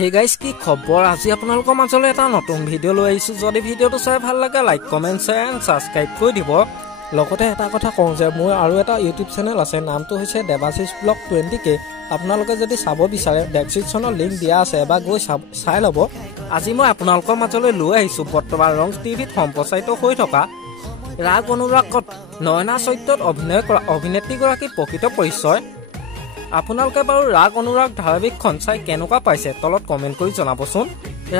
Hey guys, কি খবৰ আজি আপোনালোকৰ মাজলৈ এটা নতুন ভিডিও লৈ আহিছো যদি ভিডিওটো চাই ভাল লাগে like comment share and subscribe কৰি দিব লগতে এটা কথা কওঁ যে মোৰ আৰু এটা ইউটিউব চেনেল আছে নামটো হৈছে দেৱাশিস ব্লগ 20k আপোনালোকে যদি চাব বিচাৰে ডেসক্ৰিপচনৰ লিংক দিয়া আছে বা গৈ চাই লব আজি মই আপোনালোকৰ মাজলৈ লৈ আহিছো বৰ্তমান ৰং টিভিত সম্প্ৰচাৰিত হৈ থকা ৰাগ অনুৰাগত নয়না চৈত্যত অভিনয় কৰা অভিনেত্ৰীগৰাকী প্ৰকৃত পৰিচয় আপোনালোকে বাৰু ৰাগ অনুৰাগ ধাৰাবাহিকখন চাই কেনেকুৱা পাইছে তলত কমেন্ট কৰি জনাবচোন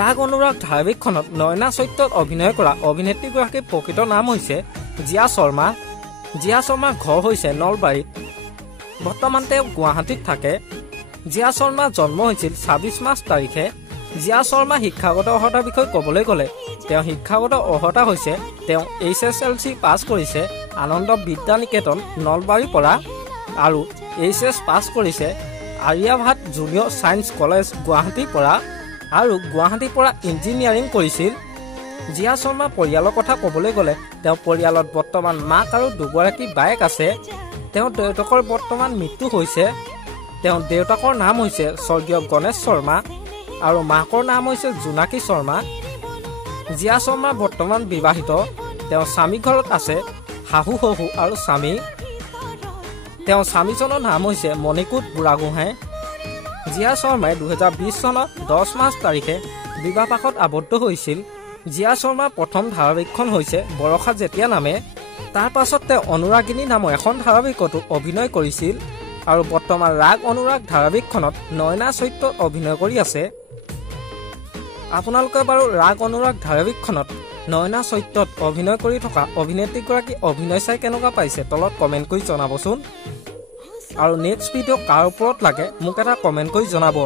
ৰাগ অনুৰাগ ধাৰাবাহিকখনত নয়না চৈত্যত অভিনয় কৰা অভিনেত্ৰীগৰাকীৰ প্ৰকৃত নাম হৈছে জিয়া শৰ্মাৰ ঘৰ হৈছে নলবাৰীত বৰ্তমান তেওঁ গুৱাহাটীত থাকে জিয়া শৰ্মাৰ জন্ম হৈছিল 26 মাৰ্চ তাৰিখে জিয়া শৰ্মা শিক্ষাগত অৰ্হতাৰ বিষয়ে ক'বলৈ গ'লে তেওঁ শিক্ষাগত অৰ্হতা হৈছে তেওঁ HSLC পাছ কৰিছে আনন্দ বিদ্যা নিকেতন নলবাৰীৰ পৰা আৰু HS পাছ কৰিছে আৰিয়াভাট জুনিয়ৰ সায়েন্স কলেজ গুৱাহাটীৰ পৰা আৰু গুৱাহাটীৰ পৰা ইঞ্জিনিয়াৰিং কৰিছিল জিয়া শৰ্মা পৰিয়ালৰ কথা ক'বলৈ গ'লে তেওঁ পৰিয়ালত বৰ্তমান মাক আৰু দুগৰাকী বায়েক আছে তেওঁ দেউতাকৰ বৰ্তমান মৃত্যু হৈছে তেওঁ দেউতাকৰ নাম হৈছে স্বৰ্গীয় গণেশ শৰ্মা আৰু মাকৰ নাম হৈছে জোনাকী শৰ্মা জিয়া শৰ্মা বৰ্তমান বিবাহিত তেওঁ স্বামী ঘৰত আছে শাহু শহু আৰু স্বামী তেওঁ স্বামীজনৰ নাম হৈছে মণিকুট বুঢ়াগোহাঁই জিয়া শৰ্মাই 2020 চনত 10 মাৰ্চ তাৰিখে বিবাহপাশত আবদ্ধ হৈছিল জিয়া শৰ্মাৰ প্ৰথম ধাৰাবাহিকখন হৈছে বৰষা যেতিয়া নামে তাৰ পাছত তেওঁ অনুৰাগিনী নামৰ এখন ধাৰাবাহিকতো অভিনয় কৰিছিল আৰু বৰ্তমান ৰাগ অনুৰাগ ধাৰাবাহিকখনত নয়না চৈত্যত অভিনয় কৰি আছে আপোনালোকে বাৰু ৰাগ অনুৰাগ ধাৰাবাহিকখনত নয়না চৈত্যত অভিনয় কৰি থকা অভিনেত্ৰীগৰাকী অভিনয় চাই কেনেকুৱা পাইছে তলত কমেন্ট কৰি জনাবচোন আৰু নেক্সট ভিডিও কাৰ ওপৰত লাগে মোক এটা কমেন্ট কৰি জনাব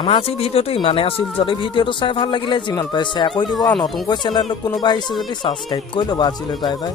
আমাৰ আজি ভিডিওটো ইমানে আছিল যদি ভিডিওটো চাই ভাল লাগিলে যিমান পাৰে শ্বেয়াৰ কৰি দিব আৰু নতুনকৈ চেনেলটো কোনোবা আহিছে যদি সাবস্ক্ৰাইব কৰি ল'ব আজিলৈ বাই বাই